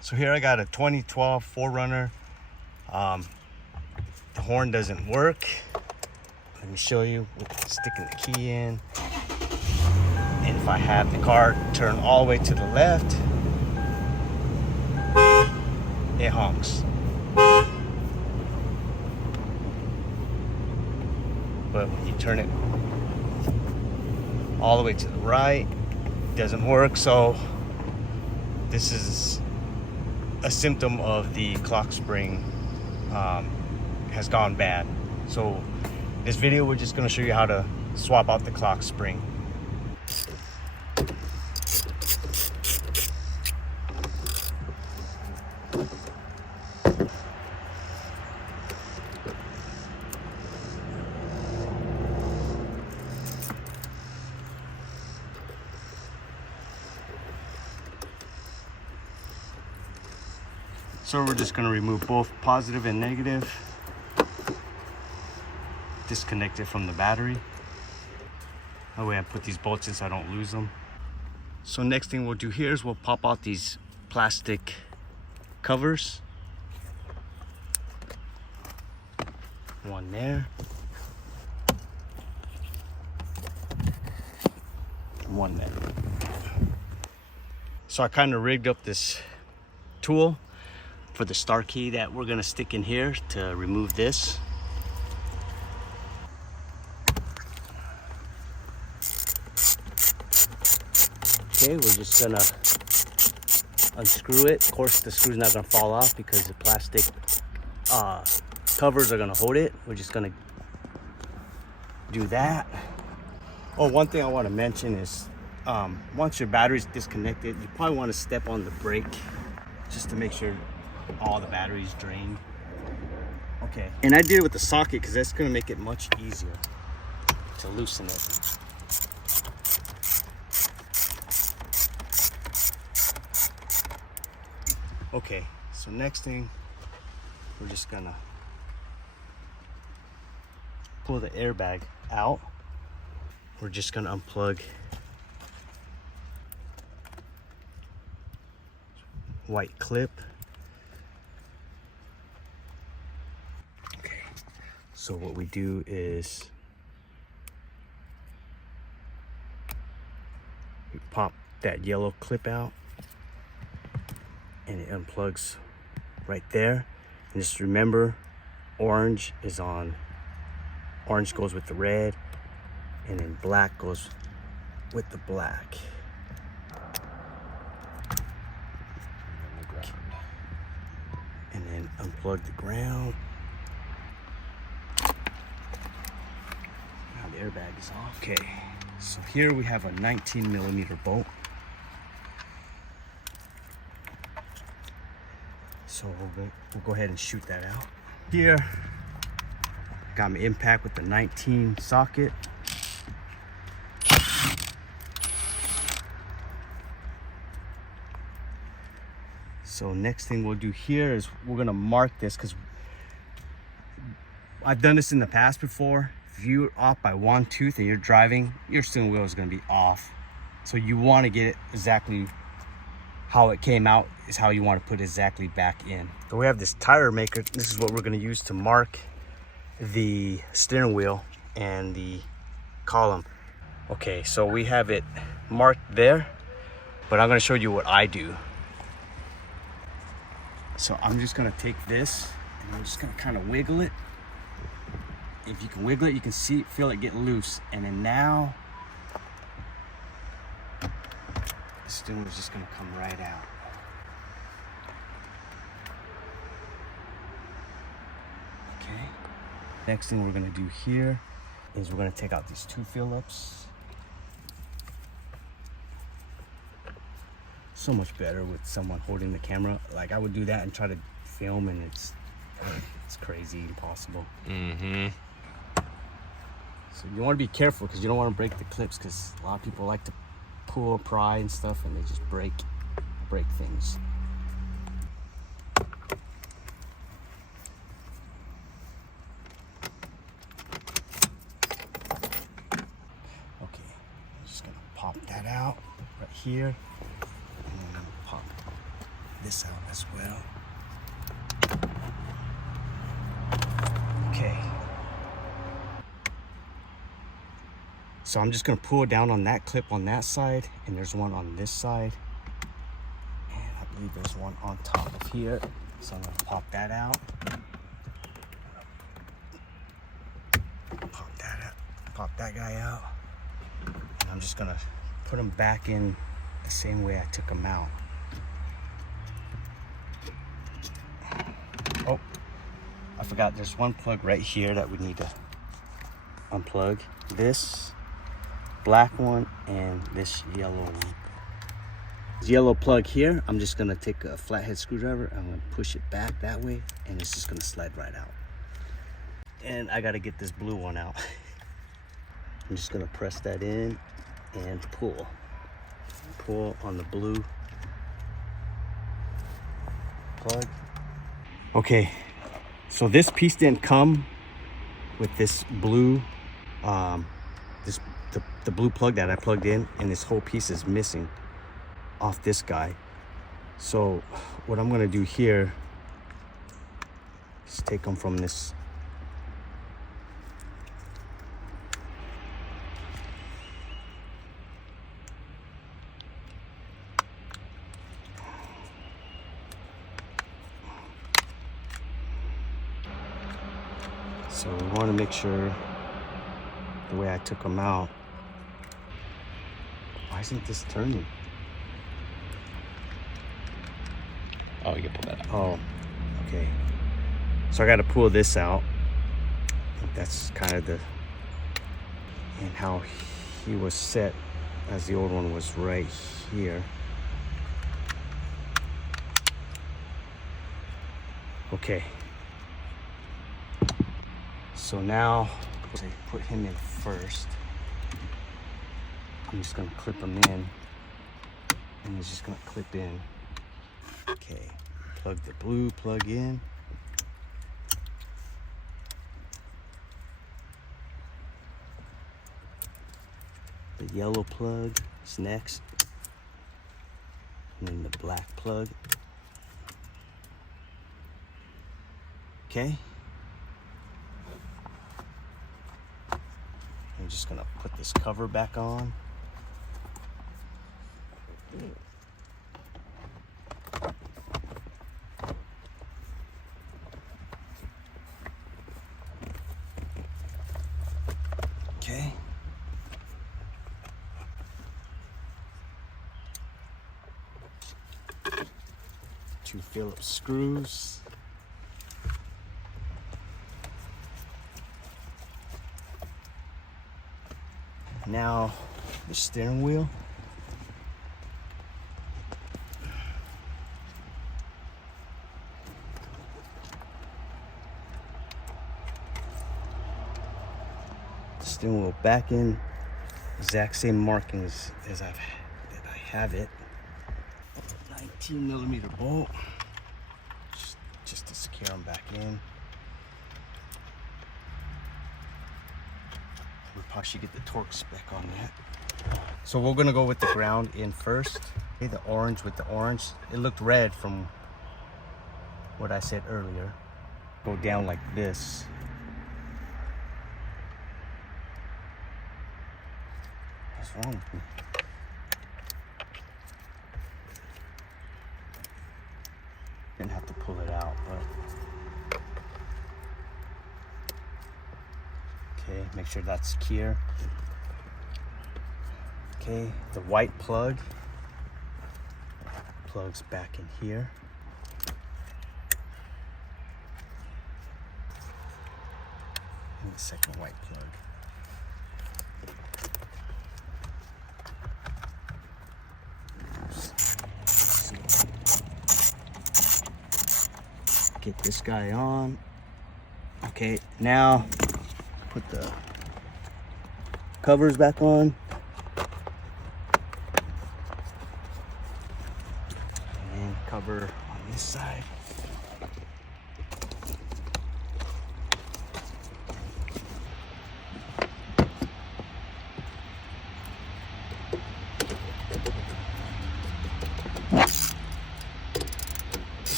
So here I got a 2012 4Runner. The horn doesn't work. Let me show you with sticking the key in. And if I have the car turn all the way to the left, it honks. But when you turn it all the way to the right, it doesn't work. So this is a symptom of the clock spring has gone bad. So this video, we're just going to show you how to swap out the clock spring. So we're just going to remove both positive and negative, disconnect it from the battery. That way I put these bolts in so I don't lose them. So next thing we'll do here is we'll pop out these plastic covers. One there. One there. So I kind of rigged up this tool for the start key that we're gonna stick in here to remove this. Okay, we're just gonna unscrew it. Of course, the screw's not gonna fall off because the plastic covers are gonna hold it. We're just gonna do that. Oh, one thing I wanna mention is once your battery's disconnected, you probably wanna step on the brake just to make sure all the batteries drained. Okay, and I did it with the socket because that's going to make it much easier to loosen it. Okay, so next thing, we're just gonna pull the airbag out. We're just gonna unplug white clip. So what we do is we pop that yellow clip out and it unplugs right there. And just remember, orange is on, orange goes with the red, and then black goes with the black. And then unplug the ground. The airbag is off. Okay, so here we have a 19mm bolt. So we'll go ahead and shoot that out. Here, got my impact with the 19 socket. So next thing we'll do here is we're gonna mark this because I've done this in the past before. If you're off by one tooth and you're driving, your steering wheel is going to be off. So you want to get it exactly how it came out is how you want to put it exactly back in. So we have this tire maker. This is what we're going to use to mark the steering wheel and the column. Okay, so we have it marked there, but I'm going to show you what I do. So I'm just going to take this and I'm just going to kind of wiggle it. If you can wiggle it, you can feel it get loose. And then now, the steering wheel is just gonna come right out. Okay. Next thing we're gonna do here is we're gonna take out these two Phillips. So much better with someone holding the camera. Like I would do that and try to film, and it's crazy, impossible. Mm-hmm. So you want to be careful because you don't want to break the clips, because a lot of people like to pull, pry and stuff, and they just break things. Okay, I'm just gonna pop that out right here, and then pop this out as well. Okay. So I'm just gonna pull it down on that clip on that side, and there's one on this side. And I believe there's one on top of here. So I'm gonna pop that out. Pop that out. Pop that guy out. And I'm just gonna put them back in the same way I took them out. Oh, I forgot there's one plug right here that we need to unplug. This black one and this yellow one. This yellow plug here, I'm just gonna take a flathead screwdriver, I'm gonna push it back that way, and it's just gonna slide right out. And I gotta get this blue one out. I'm just gonna press that in and pull. Pull on the blue plug. Okay, so this piece didn't come with this blue, the blue plug that I plugged in, and this whole piece is missing off this guy. So what I'm gonna do here is take them from this. So we want to make sure the way I took them out. Why isn't this turning? Oh, you can pull that out. Oh, okay. So I got to pull this out. That's kind of the, and how he was set, as the old one was right here. Okay. So now, put him in first. I'm just gonna clip him in, and he's just gonna clip in. Okay, plug the blue plug in. The yellow plug is next, and then the black plug. Okay. I'm just gonna put this cover back on. Okay. 2 Phillips screws. Now the steering wheel. Steering wheel back in exact same markings as I have it. 19mm bolt, just to secure them back in. We probably should get the torque spec on that. So we're gonna go with the ground in first. Okay, the orange with the orange. It looked red from what I said earlier. Go down like this. What's wrong with me? Didn't have to pull it out, but okay, make sure that's secure. Okay, the white plug plugs back in here. And the second white plug. Get this guy on. Okay, now put the covers back on. And cover on this side.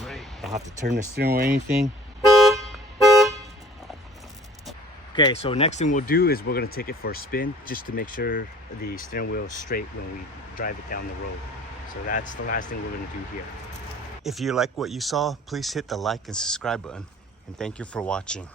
Great. Don't have to turn the steering wheel or anything. Okay, so next thing we'll do is we're gonna take it for a spin just to make sure the steering wheel is straight when we drive it down the road. So that's the last thing we're gonna do here. If you like what you saw, please hit the like and subscribe button. And thank you for watching.